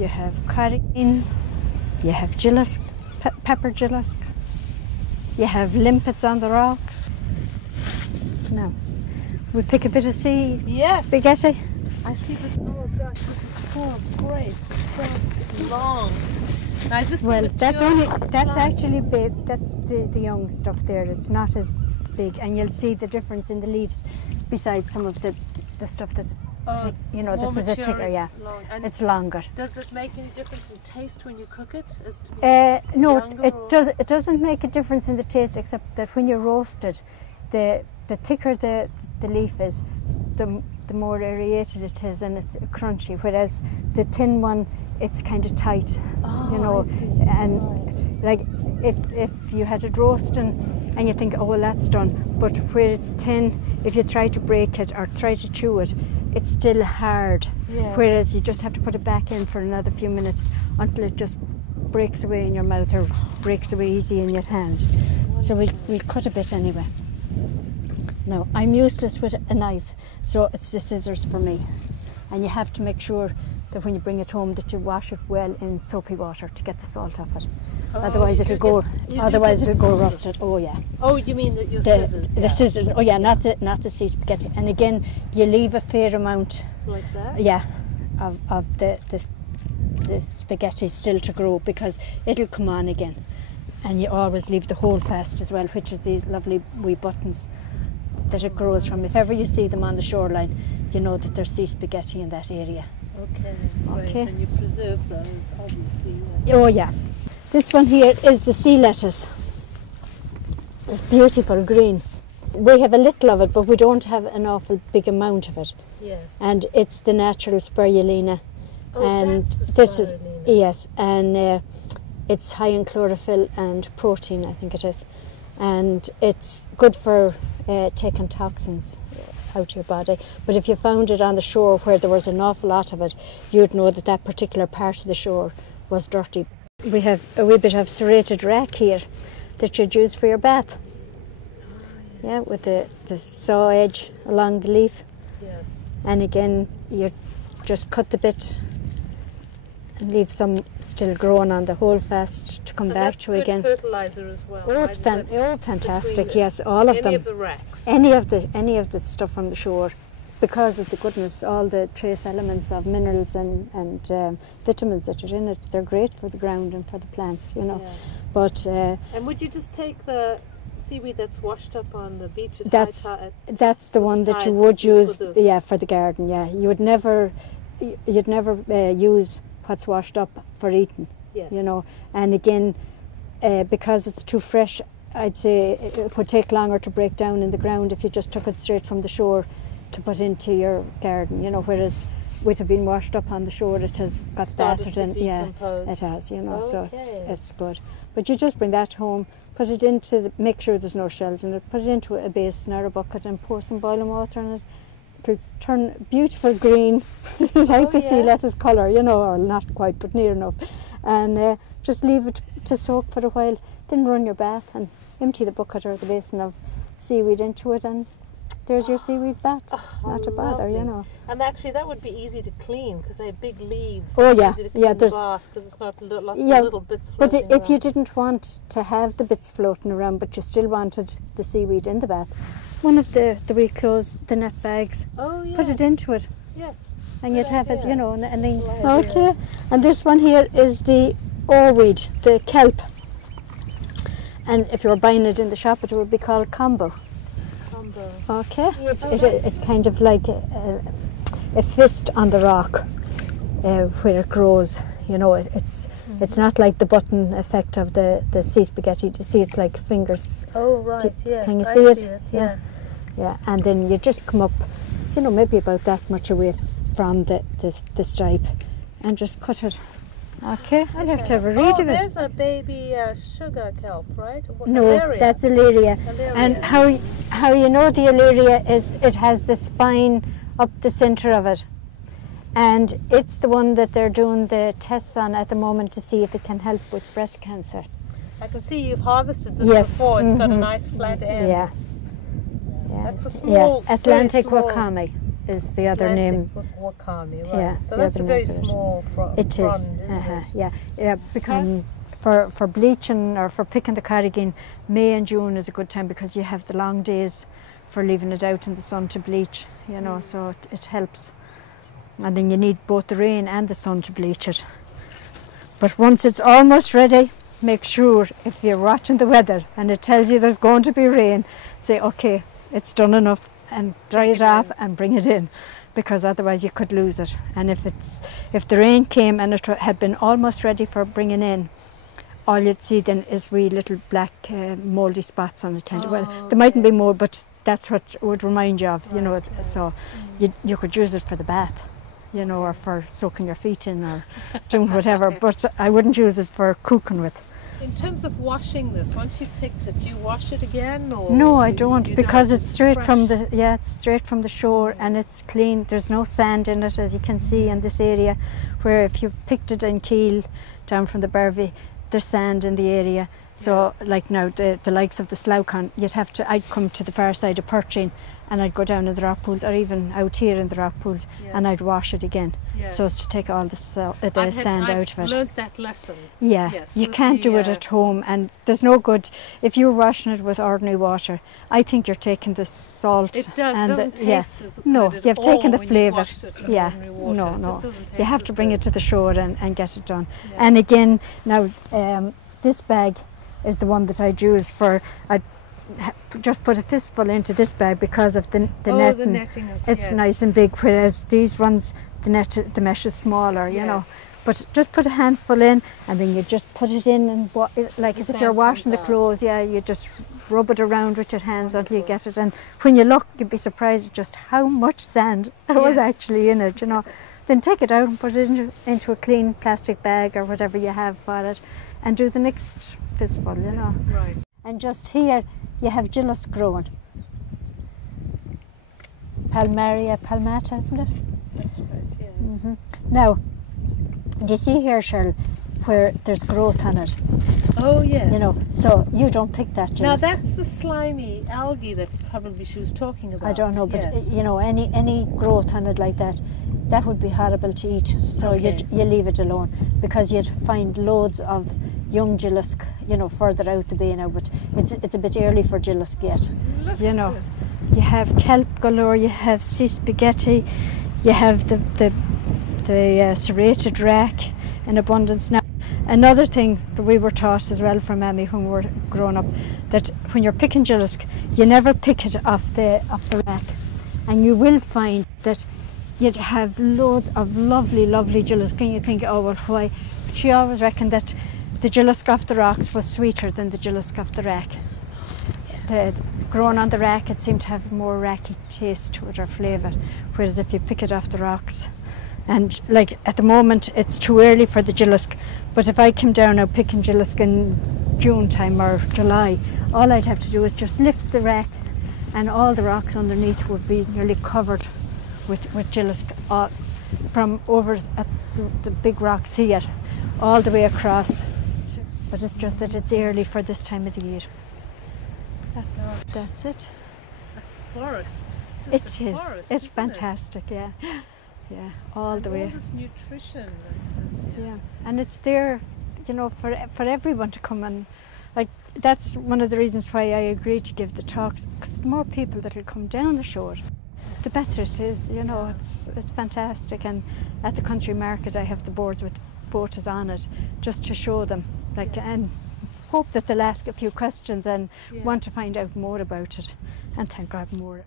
you have carrageen, you have gillusk, pepper gillusk, you have limpets on the rocks. Now, we pick a bit of spaghetti. I see this. Oh gosh, this is so great. It's so long. Now, is this that's actually big. That's the young stuff there. It's not as big, and you'll see the difference in the leaves besides some of the stuff that's this is a thicker, it's longer. Does it make any difference in taste when you cook it? No, it doesn't make a difference in the taste, except that when you roast it, the thicker the leaf is, the more aerated it is and it's crunchy, whereas the thin one, it's kind of tight, I see. And like if you had it roasting and you think, oh well, that's done, but where it's thin, if you try to break it or try to chew it, it's still hard. Yes. Whereas you just have to put it back in for another few minutes until it just breaks away in your mouth or breaks away easy in your hand. So we'll cut a bit anyway. Now, I'm useless with a knife, so it's the scissors for me. And you have to make sure that when you bring it home that you wash it well in soapy water to get the salt off it. Otherwise it'll go rusted. Oh yeah. Oh, you mean your scissors? The scissors. Oh yeah, not the sea spaghetti. And again, you leave a fair amount. Like that? Yeah, of the spaghetti still to grow, because it'll come on again. And you always leave the hole fast as well, which is these lovely wee buttons that it grows from. If ever you see them on the shoreline, you know that there's sea spaghetti in that area. Okay. Right. And you preserve those, obviously. Oh yeah. This one here is the sea lettuce. It's beautiful green. We have a little of it, but we don't have an awful big amount of it. Yes. And it's the natural spirulina. Oh, and that's the this spirulina. is yes, and it's high in chlorophyll and protein, I think it is, and it's good for taking toxins out of your body. But if you found it on the shore where there was an awful lot of it, you'd know that that particular part of the shore was dirty. We have a wee bit of serrated rack here that you'd use for your bath. Yeah, with the saw edge along the leaf. Yes. And again, you just cut the bit and leave some still growing on the hole fast to come back to again. Fertilizer as well. Oh, it's fantastic. Yes, all of them. Any of the racks. Any of the stuff from the shore, because of the goodness, all the trace elements of minerals and vitamins that are in it. They're great for the ground and for the plants, you know. Yeah. But and would you just take the seaweed that's washed up on the beach at that's the one that you would use for the garden. Yeah, you'd never use what's washed up for eating. Yes. You know, and again, because it's too fresh, I'd say it would take longer to break down in the ground if you just took it straight from the shore to put into your garden, you know, whereas with it being washed up on the shore, it has got started and it has, you know. So it's good. But you just bring that home, put it into make sure there's no shells in it, put it into a basin or a bucket and pour some boiling water in it. It'll turn beautiful green, like the sea lettuce colour, you know, or not quite, but near enough. And just leave it to soak for a while, then run your bath and empty the bucket or the basin of seaweed into it, and there's your seaweed bath. Not a bother, you know. And actually that would be easy to clean because they have big leaves. Oh yeah, there's because it's not lots of little bits floating But if you didn't want to have the bits floating around, but you still wanted the seaweed in the bath, one of the wee clothes, the net bags, put it into it. Yes. And you'd have it, you know, and then okay. And this one here is the weed, the kelp. And if you were buying it in the shop, it would be called combo. Okay, it's kind of like a fist on the rock where it grows. You know, it's not like the button effect of the sea spaghetti. You see, it's like fingers. Oh right, yes. Can you see it? Yeah. Yes. Yeah, and then you just come up, you know, maybe about that much away from the stripe, and just cut it. Okay, I'll have to have a read of it. There's a baby sugar kelp, right? No, Alaria. That's Alaria. And how you know the Alaria is it has the spine up the centre of it. And it's the one that they're doing the tests on at the moment to see if it can help with breast cancer. I can see you've harvested this before. It's got a nice flat end. Yeah. That's a small, Atlantic small. wakame is the other name. Wakami, right. Yeah, so the that's a other very name for it. small It is. frond, isn't it? Yeah. Because for bleaching or for picking the cardigan, May and June is a good time because you have the long days for leaving it out in the sun to bleach, you know, so it helps. And then you need both the rain and the sun to bleach it. But once it's almost ready, make sure if you're watching the weather and it tells you there's going to be rain, say, okay, it's done enough, and dry it off and bring it in, because otherwise you could lose it. And if the rain came and it had been almost ready for bringing in, all you'd see then is wee little black mouldy spots on it. Well, there mightn't be more, but that's what it would remind you of, you know. So you could use it for the bath, you know, or for soaking your feet in or doing whatever, but I wouldn't use it for cooking with. In terms of washing this, once you've picked it, do you wash it again? Or no, I don't, because it's straight fresh? from the shore, and it's clean. There's no sand in it, as you can see in this area, where if you picked it in Keel down from the Bervie, there's sand in the area. So like now the likes of the Sloughcon, I'd come to the far side of Perching and I'd go down in the rock pools, or even out here in the rock pools, and I'd wash it again, so as to take all the sand out of it. I've learnt that lesson. Yeah, yes, you can't do it at home, and there's no good if you're washing it with ordinary water. I think you're taking the salt. It doesn't taste as no, good you've at taken all the when flavour. Yeah, No. It You have to bring it to the shore and get it done. Yeah. And again, now this bag is the one that I'd use for. I'd just put a fistful into this bag because of the netting. The netting. It's nice and big, whereas these ones, the mesh is smaller, you know. But just put a handful in, and then you just put it in, and like as if you're washing the clothes. Yeah, you just rub it around with your hands until you get it. And when you look, you'd be surprised at just how much sand there was actually in it, you know. Then take it out and put it into a clean plastic bag or whatever you have for it, and do the next fistful, you know. Right. And just here you have gillis growing. Palmaria palmata, isn't it? That's right, yes. Mm-hmm. Now, do you see here, Cheryl, where there's growth on it? Oh, yes. You know, so you don't pick that gillis. Now that's the slimy algae that probably she was talking about. I don't know, but you know, any growth on it like that would be horrible to eat. So you leave it alone, because you'd find loads of young gillis, you know, further out the bay now. But it's a bit early for gillis yet. You know, you have kelp galore, you have sea spaghetti, you have the serrated rack in abundance now. Another thing that we were taught as well from Mammy when we were growing up, that when you're picking gillis, you never pick it off the rack, and you will find that you'd have loads of lovely gillis. Can you think, oh well, why? But she always reckoned that the gillis off the rocks was sweeter than the gillis off the rack. The growing on the rack, it seemed to have more racky taste to it, or flavour, whereas if you pick it off the rocks. And like at the moment it's too early for the gillis, but if I came down now picking gillis in June time or July, all I'd have to do is just lift the rack, and all the rocks underneath would be nearly covered with gillis, from over at the big rocks here all the way across. But it's just that it's early for this time of the year. That's it. A forest. It's It's fantastic, yeah, all the way. All this nutrition. And it's there, you know, for everyone to come and, like, that's one of the reasons why I agreed to give the talks, because the more people that will come down the shore, the better it is. You know, it's fantastic. And at the country market, I have the boards with photos on it, just to show them, like, and hope that they'll ask a few questions and want to find out more about it. And thank God more.